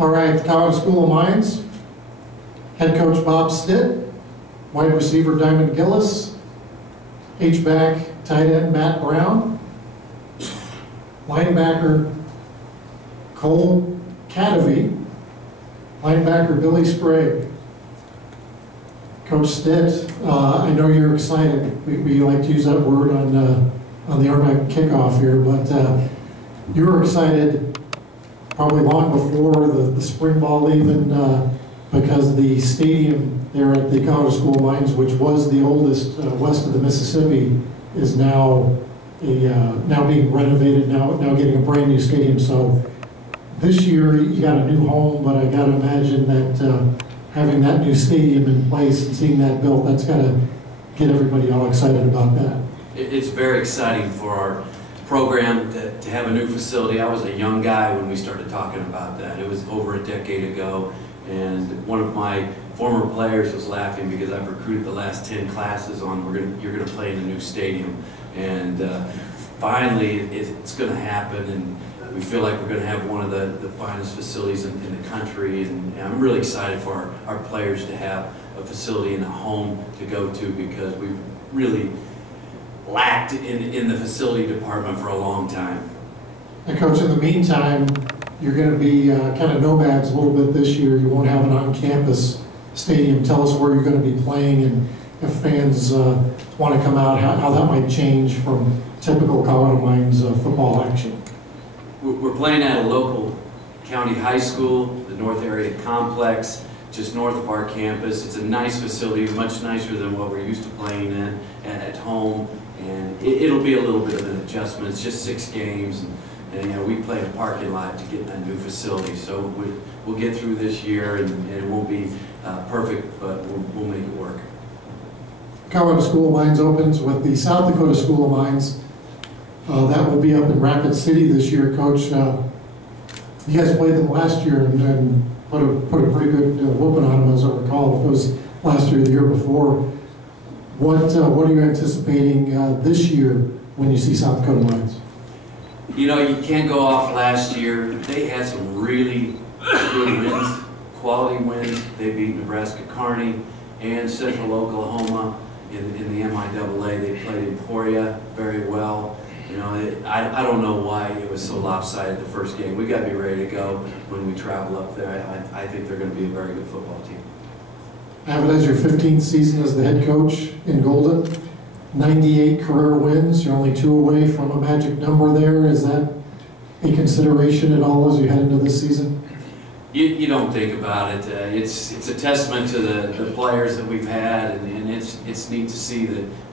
All right, College School of Mines, head coach Bob Stitt, wide receiver Diamond Gillis, H-back tight end Matt Brown, linebacker Kole Kadavy, linebacker Billy Sprague. Coach Stitt, I know you're excited. We like to use that word on the RMAC kickoff here, but you were excited probably long before the spring ball even, because the stadium there at the College School of Mines, which was the oldest west of the Mississippi, is now now being renovated, now getting a brand new stadium. So this year you got a new home, but I got to imagine that having that new stadium in place and seeing that built, that's got to get everybody all excited about that. It's very exciting for our program to have a new facility. I was a young guy when we started talking about that. It was over a decade ago, and one of my former players was laughing because I've recruited the last 10 classes on you're going to play in a new stadium, and finally it's going to happen, and we feel like we're going to have one of the finest facilities in the country, and I'm really excited for our players to have a facility and a home to go to, because we've really lacked in the facility department for a long time. And Coach, in the meantime, you're going to be kind of nomads a little bit this year. You won't have an on-campus stadium. Tell us where you're going to be playing, and if fans want to come out, how that might change from typical Colorado Mines football action. We're playing at a local county high school, the North Area Complex, just north of our campus. It's a nice facility, much nicer than what we're used to playing in at home, and it'll be a little bit of an adjustment. It's just 6 games, and you know, we play in a parking lot to get in that new facility. So we'll get through this year, and it won't be perfect, but we'll make it work. Colorado School of Mines opens with the South Dakota School of Mines. That will be up in Rapid City this year, Coach. You guys played them last year and put a pretty good whooping on them, as I recall. If it was last year or the year before. What are you anticipating this year when you see South Dakota Mines? You know, you can't go off last year. They had some really good wins, quality wins. They beat Nebraska Kearney and Central Oklahoma in the MIAA. They played Emporia very well. You know, I don't know why it was so lopsided the first game. We got to be ready to go when we travel up there. I think they're going to be a very good football team. Have it as your 15th season as the head coach in Golden. 98 career wins. You're only 2 away from a magic number there. Is that a consideration at all as you head into this season? You don't think about it. It's a testament to the players that we've had, and it's neat to see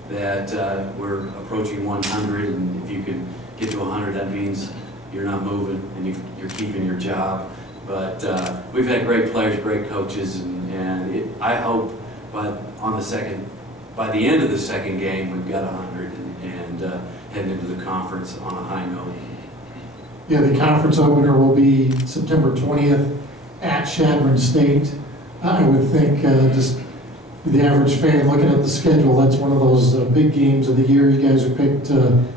that we're approaching 100, and if you can get to 100, that means you're not moving and you're keeping your job. But we've had great players, great coaches, and I hope by the end of the second game we've got 100 and heading into the conference on a high note. Yeah, the conference opener will be September 20th at Chadron State. I would think just the average fan looking at the schedule, that's one of those big games of the year. You guys are picked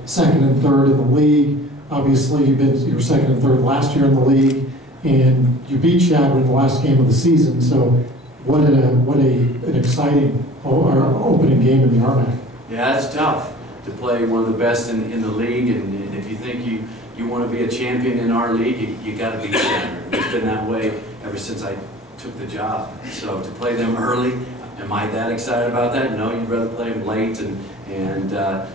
second and third in the league. Obviously, you were second and third last year in the league, and you beat Chadron the last game of the season. So, what an exciting opening game in the RMAC. Yeah, it's tough to play one of the best in the league, and if you think you want to be a champion in our league, you got to beat Chadron. It's been that way ever since I took the job. So to play them early. Am I that excited about that? No, you'd rather play them late and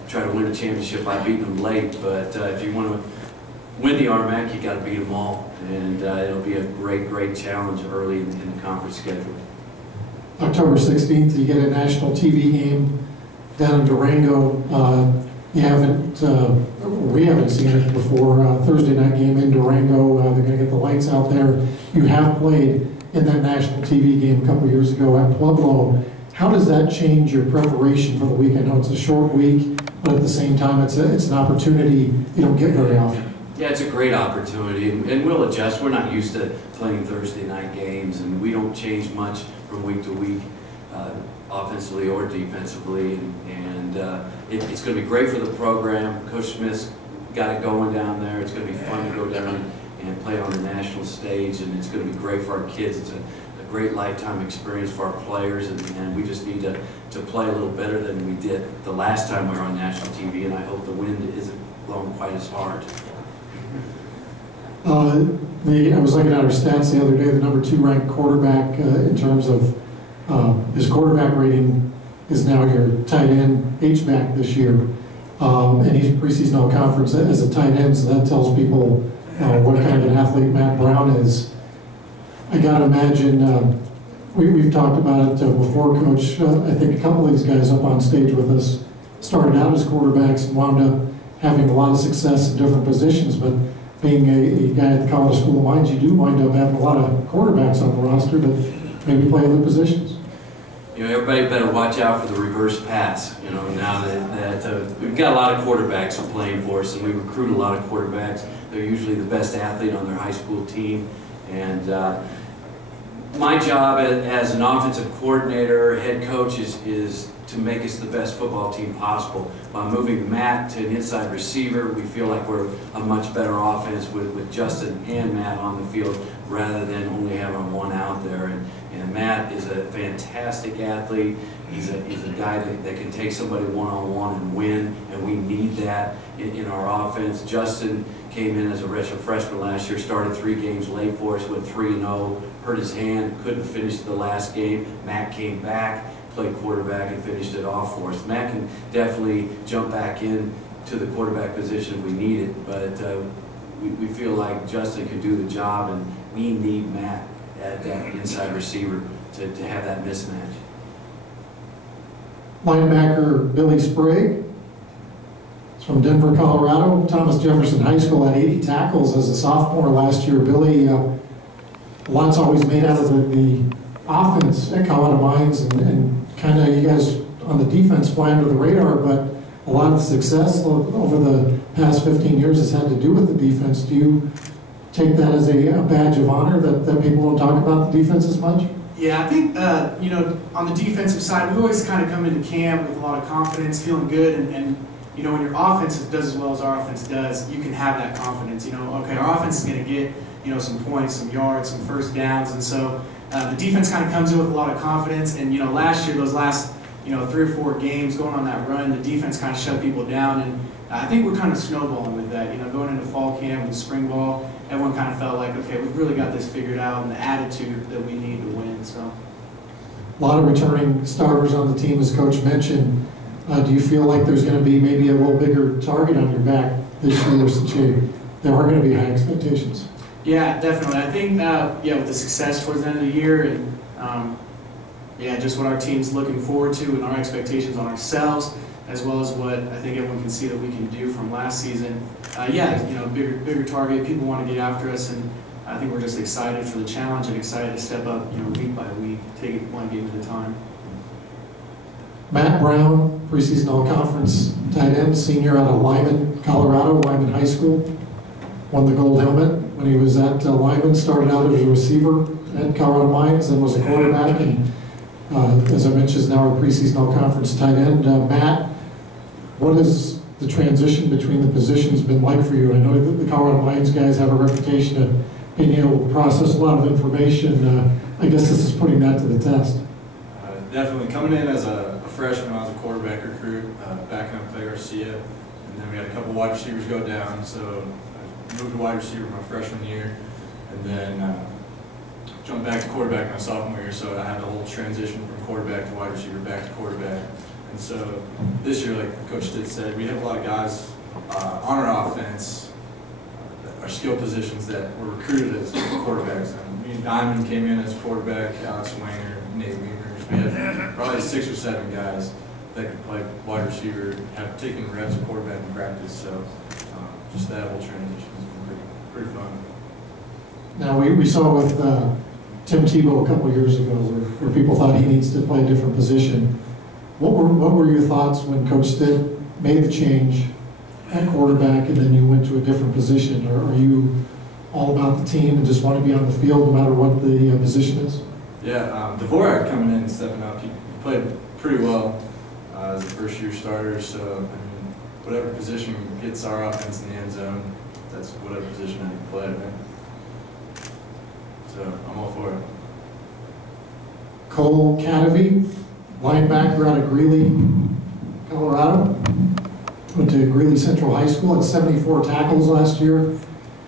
try to win a championship by beating them late. But if you want to win the RMAC, you got to beat them all, and it'll be a great challenge early in the conference schedule. October 16th, you get a national TV game down in Durango. We haven't seen it before. Thursday night game in Durango. They're going to get the lights out there. You have played in that national TV game a couple years ago at Pueblo. How does that change your preparation for the week? I know it's a short week, but at the same time, it's an opportunity you don't get very often. Yeah, it's a great opportunity, and we'll adjust. We're not used to playing Thursday night games, and we don't change much from week to week, offensively or defensively, and it's going to be great for the program. Coach Smith's got it going down there. It's going to be fun to go down and play on the national stage, and it's going to be great for our kids. It's a great lifetime experience for our players, and we just need to play a little better than we did the last time we were on national TV, and I hope the wind isn't blowing quite as hard. I was looking at our stats the other day. The number 2 ranked quarterback in terms of his quarterback rating is now your tight end H-back this year. And he's preseason all-conference as a tight end, so that tells people what kind of an athlete Matt Brown is. I got to imagine, we've talked about it before, Coach. I think a couple of these guys up on stage with us started out as quarterbacks and wound up having a lot of success in different positions, but being a guy at the College School of Mines, you do wind up having a lot of quarterbacks on the roster that maybe play other positions. You know, everybody better watch out for the reverse pass. You know, now that we've got a lot of quarterbacks who are playing for us, and we recruit a lot of quarterbacks. They're usually the best athlete on their high school team. And my job as an offensive coordinator, head coach, is to make us the best football team possible. By moving Matt to an inside receiver, we feel like we're a much better offense with Justin and Matt on the field rather than only having one out there. And Matt is a fantastic athlete. He's a guy that can take somebody one-on-one and win, and we need that in our offense. Justin came in as a redshirt freshman last year, started 3 games late for us, went 3-0, hurt his hand, couldn't finish the last game. Matt came back, played quarterback, and finished it off for us. Matt can definitely jump back in to the quarterback position if we need it, but we feel like Justin can do the job, and we need Matt at that inside receiver to have that mismatch. Linebacker Billy Sprague. He's from Denver, Colorado. Thomas Jefferson High School had 80 tackles as a sophomore last year. Billy, a lot's always made out of the offense at Colorado Mines, and kind of you guys on the defense fly under the radar, but a lot of success over the past 15 years has had to do with the defense. Do you take that as a badge of honor that people don't talk about the defense as much? Yeah, I think, you know, on the defensive side, we always kind of come into camp with a lot of confidence, feeling good, and you know, when your offense does as well as our offense does, you can have that confidence. You know, okay, our offense is going to get, you know, some points, some yards, some first downs, and so the defense kind of comes in with a lot of confidence. And you know, last year, those last, you know, 3 or 4 games going on that run, the defense kind of shut people down, and I think we're kind of snowballing with that. You know, going into fall camp and spring ball, everyone kind of felt like, okay, we've really got this figured out, and the attitude that we need to win. So, a lot of returning starters on the team, as Coach mentioned. Do you feel like there's going to be maybe a little bigger target on your back this year, since there are going to be high expectations? Yeah, definitely. I think, yeah, with the success towards the end of the year, and yeah, just what our team's looking forward to and our expectations on ourselves, as well as what I think everyone can see that we can do from last season. Yeah, you know, bigger target. People want to get after us, and I think we're just excited for the challenge and excited to step up, you know, week by week, take it one game at a time. Matt Brown, preseason all-conference tight end, senior out of Lyman, Colorado, Lyman High School. Won the gold helmet when he was at Lyman, started out as a receiver at Colorado Mines, and was a quarterback, and as I mentioned, is now a preseason all-conference tight end. Matt, what has the transition between the positions been like for you? I know that the Colorado Mines guys have a reputation of being able to process a lot of information. I guess this is putting that to the test. Definitely. Coming in as a freshman, I was a quarterback recruit, backing up Clay Garcia, and then we had a couple wide receivers go down, so I moved to wide receiver my freshman year, and then jumped back to quarterback my sophomore year, so I had the whole transition from quarterback to wide receiver back to quarterback. And so this year, like Coach Stitt said, we have a lot of guys on our offense, our skill positions that were recruited as quarterbacks. Me and Diamond came in as quarterback, Alex Wanger, Nate Weaver. We had probably 6 or 7 guys that could play wide receiver, have taken reps of quarterback in practice. So just that whole transition has been pretty fun. Now we saw with Tim Tebow a couple years ago where people thought he needs to play a different position. What were your thoughts when Coach Stitt made the change at quarterback and then you went to a different position? Or are you all about the team and just want to be on the field no matter what the position is? Yeah, Dvorak coming in and stepping up, he played pretty well as a first-year starter. So, I mean, whatever position gets our offense in the end zone, that's whatever position I can play. So I'm all for it. Kole Kadavy, linebacker out of Greeley, Colorado. Went to Greeley Central High School, had 74 tackles last year,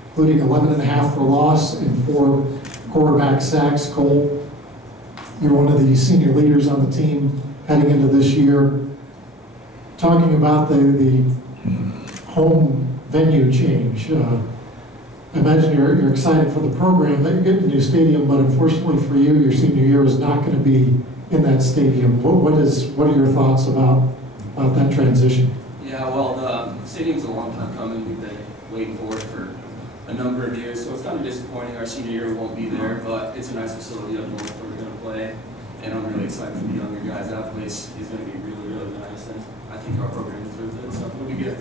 including 11.5 for loss and 4 quarterback sacks. Kole, you're one of the senior leaders on the team heading into this year. Talking about the home venue change, I imagine you're excited for the program that you're getting a new stadium, but unfortunately for you, your senior year is not going to be in that stadium. What are your thoughts about that transition? Yeah, well, the stadium's a long time coming. We've been waiting for it for a number of years, so it's kind of disappointing. Our senior year won't be there, but it's a nice facility up north where we're going to play, and I'm really excited for the younger guys. That place is going to be really, really nice, and I think our program is really good, so it'll be good.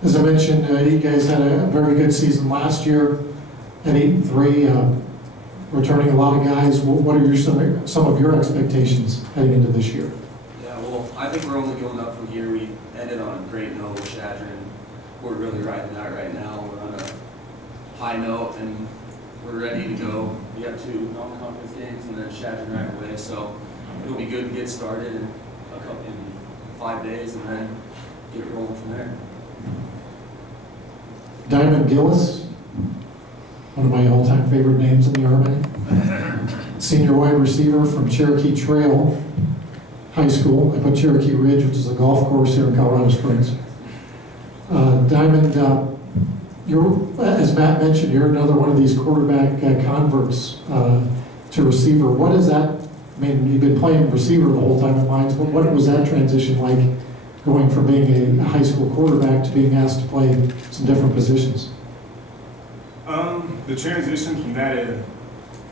As I mentioned, you guys had a very good season last year at 8-3, returning a lot of guys. What are some of your expectations heading into this year? Yeah, well, I think we're only going up from here. We ended on a great note with Shadron. We're really riding that right now. We're on a high note, and we're ready to go. We have 2 non-conference games and then Shadron right away, so it'll be good to get started in 5 days and then get it rolling from there. Diamond Gillis, one of my all-time favorite names in the RMAC. Senior wide receiver from Cherokee Trail High School. I put Cherokee Ridge, which is a golf course here in Colorado Springs. Diamond, as Matt mentioned, you're another one of these quarterback converts to receiver. What is that? I mean, you've been playing receiver the whole time at Lions, but what was that transition like, going from being a high school quarterback to being asked to play some different positions? The transition from that,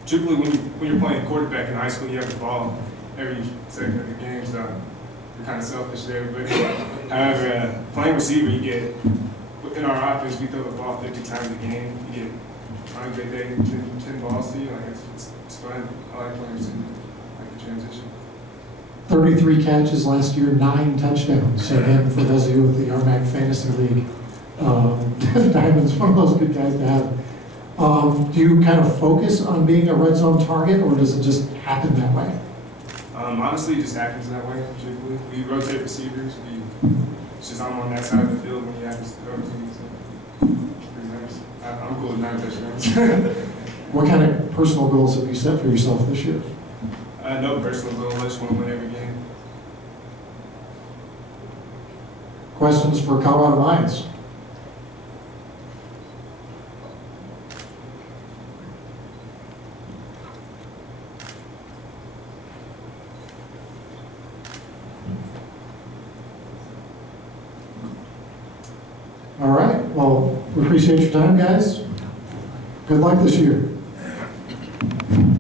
typically when you're playing quarterback in high school, you have the ball every second of the game, so you're kind of selfish there. But however, playing receiver, you get, in our offense, we throw the ball 50 times a game. You get on a good day, 10 balls to you. Like it's fun. I like playing receiver. I like the transition. 33 catches last year, 9 touchdowns. So again, for those of you with the RMAC Fantasy League, Diamond's one of those good guys to have. Do you kind of focus on being a red zone target, or does it just happen that way? Honestly, it just happens that way. Typically, we rotate receivers. It's just I'm on that side of the field when you have to throw to me. So it's pretty nice. I'm cool with 9 touchdowns. What kind of personal goals have you set for yourself this year? No personal goal. I just want to win every game. Questions for Colorado Lions? All right. Well, we appreciate your time, guys. Good luck this year.